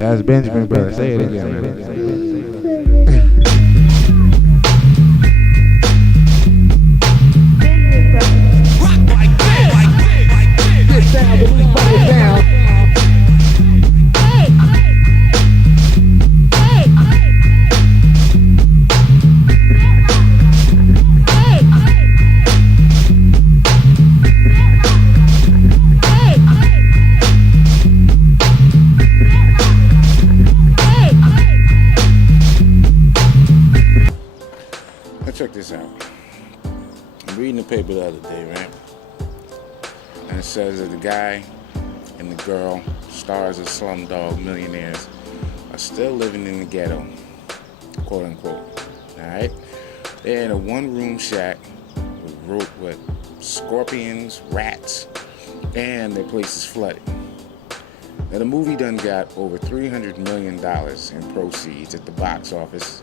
That's Benjamin Brothers. Say it again. Get down, but we put it down. Now check this out. I'm reading the paper the other day, right? And it says that the guy and the girl, stars of Slumdog Millionaires, are still living in the ghetto, quote unquote. Alright? They're in a one-room shack with scorpions, rats, and their place is flooded. Now the movie done got over $300 million in proceeds at the box office,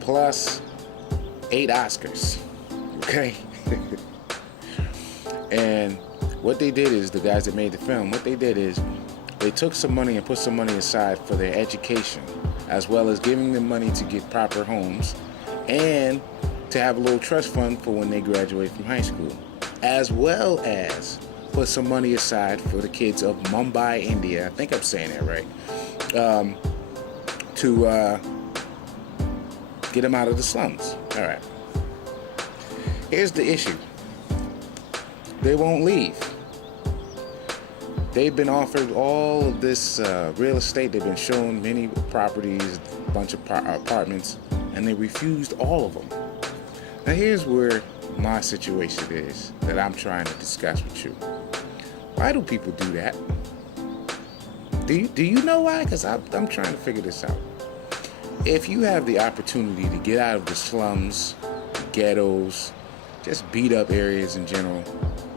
plus 8 Oscars. Okay? And what they did is, the guys that made the film, what they did is they took some money and put some money aside for their education, as well as giving them money to get proper homes and to have a little trust fund for when they graduate from high school, as well as put some money aside for the kids of Mumbai, India, I think I'm saying that right, to get them out of the slums. All right. Here's the issue. They won't leave. They've been offered all of this real estate. They've been shown many properties, a bunch of apartments, and they refused all of them. Now here's where my situation is that I'm trying to discuss with you. Why do people do that? Do you know why? Because I'm trying to figure this out. If you have the opportunity to get out of the slums, the ghettos, just beat up areas in general,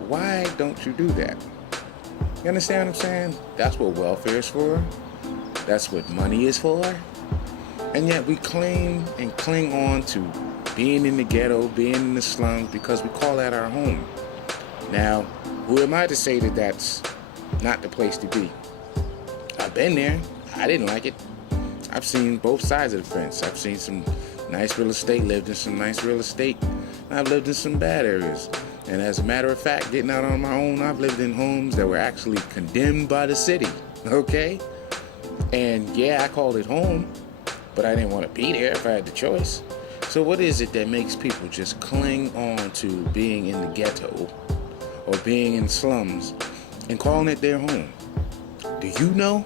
why don't you do that? You understand what I'm saying? That's what welfare is for. That's what money is for. And yet we claim and cling on to being in the ghetto, being in the slums, because we call that our home. Now, who am I to say that that's not the place to be? I've been there. I didn't like it. I've seen both sides of the fence. I've seen some nice real estate, lived in some nice real estate. I've lived in some bad areas. And as a matter of fact, getting out on my own, I've lived in homes that were actually condemned by the city, okay? And yeah, I called it home, but I didn't want to be there if I had the choice. So what is it that makes people just cling on to being in the ghetto or being in slums and calling it their home? Do you know?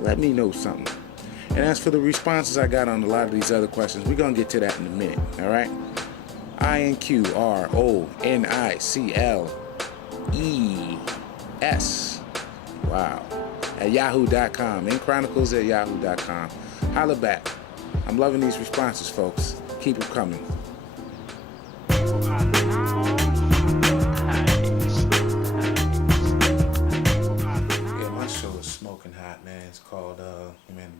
Let me know something. And as for the responses I got on a lot of these other questions, we're going to get to that in a minute, all right? Inqronicles. Wow. At yahoo.com. Inqronicles at yahoo.com. Holla back. I'm loving these responses, folks. Keep them coming. Yeah, my show is smoking hot, man. It's called the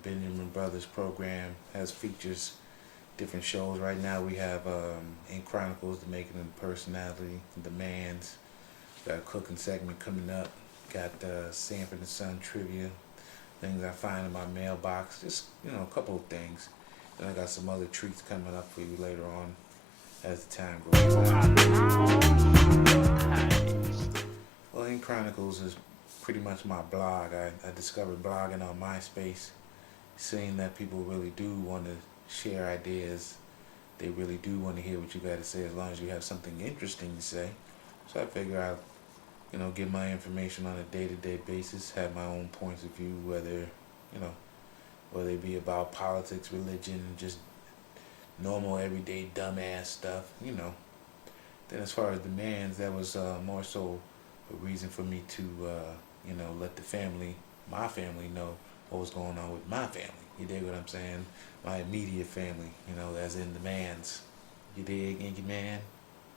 Benjamin Brothers program. Has features different shows. Right now we have Inqronicles, the Making of Personality, the Manns. Got a cooking segment coming up. Got Sanford and Son trivia, things I find in my mailbox. Just, a couple of things. Then I got some other treats coming up for you later on as the time goes by. Well, Inqronicles is pretty much my blog. I discovered blogging on MySpace, seeing that people really do want to share ideas. They really do want to hear what you got to say, as long as you have something interesting to say. So I figure I'll, get my information on a day-to-day basis, have my own points of view, whether it be about politics, religion, just normal, everyday, dumbass stuff, Then as far as the Manns, that was more so a reason for me to, let my family know what was going on with my family. You dig what I'm saying? My immediate family, as in the Manns. You dig, Inky Man?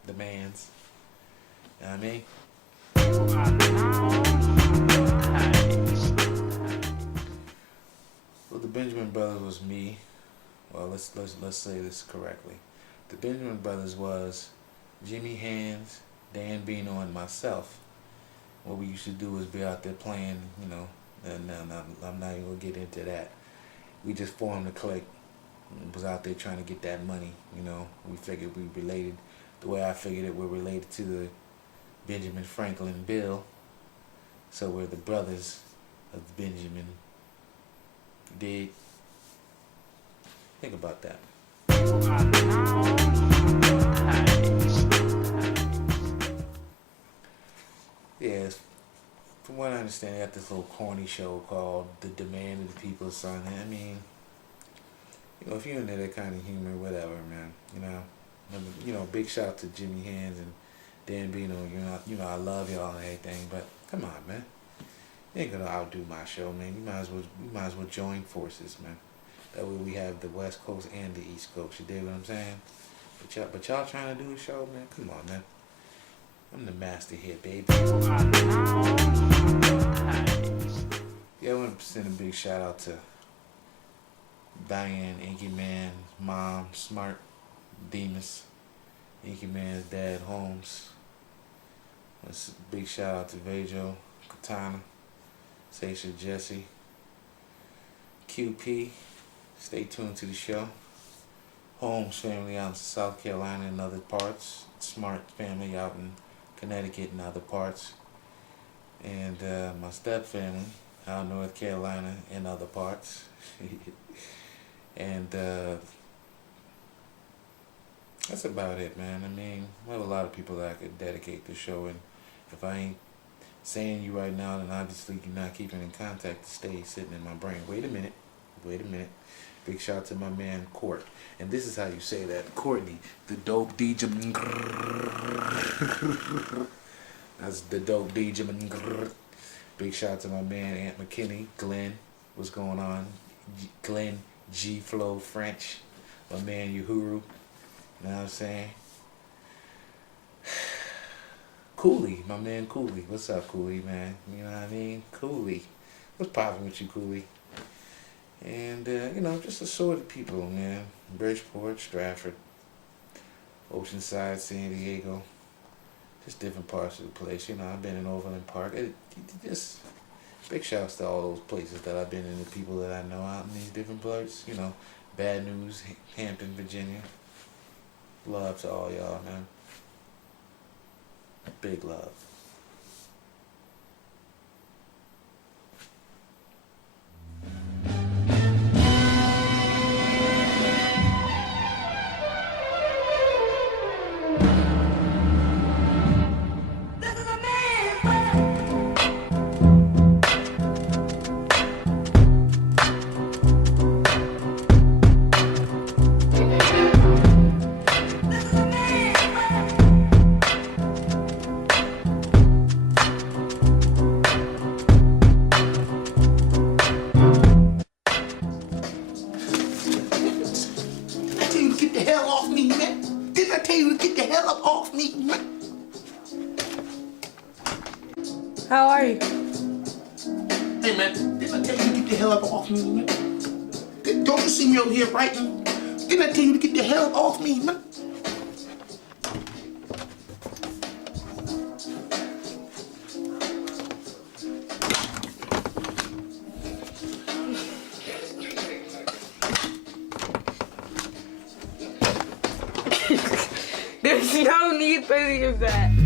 The Manns. You know what I mean? Well, the Benjamin Brothers was me. Well, let's say this correctly. The Benjamin Brothers was Jimmy Hands, Dan Bino, and myself. What we used to do is be out there playing, And I'm not even gonna get into that. We just formed a clique. Was out there trying to get that money. You know, we figured we related. The way I figured it, we're related to the Benjamin Franklin Bill. So we're the brothers of Benjamin. Dig? Think about that. Yes, from what I understand, they got this little corny show called The Demand of the People or something. I mean, you know, if you're into that kind of humor, whatever, man. You know, big shout out to Jimmy Hands and Dan Bino. You know, I love y'all and everything, but come on, man. You ain't gonna outdo my show, man. You might as well join forces, man. That way we have the West Coast and the East Coast. You dig what I'm saying? But y'all trying to do a show, man? Come on, man. I'm the master here, baby. Yeah, I want to send a big shout out to Diane, Inky Mann's mom, Smart, Demas, Inky Mann's dad, Holmes. A big shout out to Vejo, Katana, Seisha, Jesse, QP. Stay tuned to the show. Holmes family out in South Carolina and other parts. Smart family out in Connecticut and other parts. And my step family out in North Carolina and other parts. And that's about it, man. I mean, I have a lot of people that I could dedicate the show, and if I ain't saying you right now, then obviously you're not keeping in contact to stay sitting in my brain. Wait a minute. Big shout out to my man Court. And this is how you say that. Courtney, the dope DJ. That's the dope DJ. Big shout out to my man Aunt McKinney, Glenn. What's going on? Glenn G Flow French. My man Uhuru. You know what I'm saying? Cooley, my man Cooley. What's up, Cooley, man? You know what I mean? Cooley. What's poppin' with you, Cooley? And, you know, just assorted people, man. Bridgeport, Stratford, Oceanside, San Diego. Just different parts of the place. You know, I've been in Overland Park. Just big shouts to all those places that I've been in, the people that I know out in these different places. You know, Bad News, Hampton, Virginia. Love to all y'all, man. Big love. How are you? Hey man, didn't I tell you to get the hell up off me, man? Don't you see me over here writing? Didn't I tell you to get the hell up off me, man? There's no need for any of that.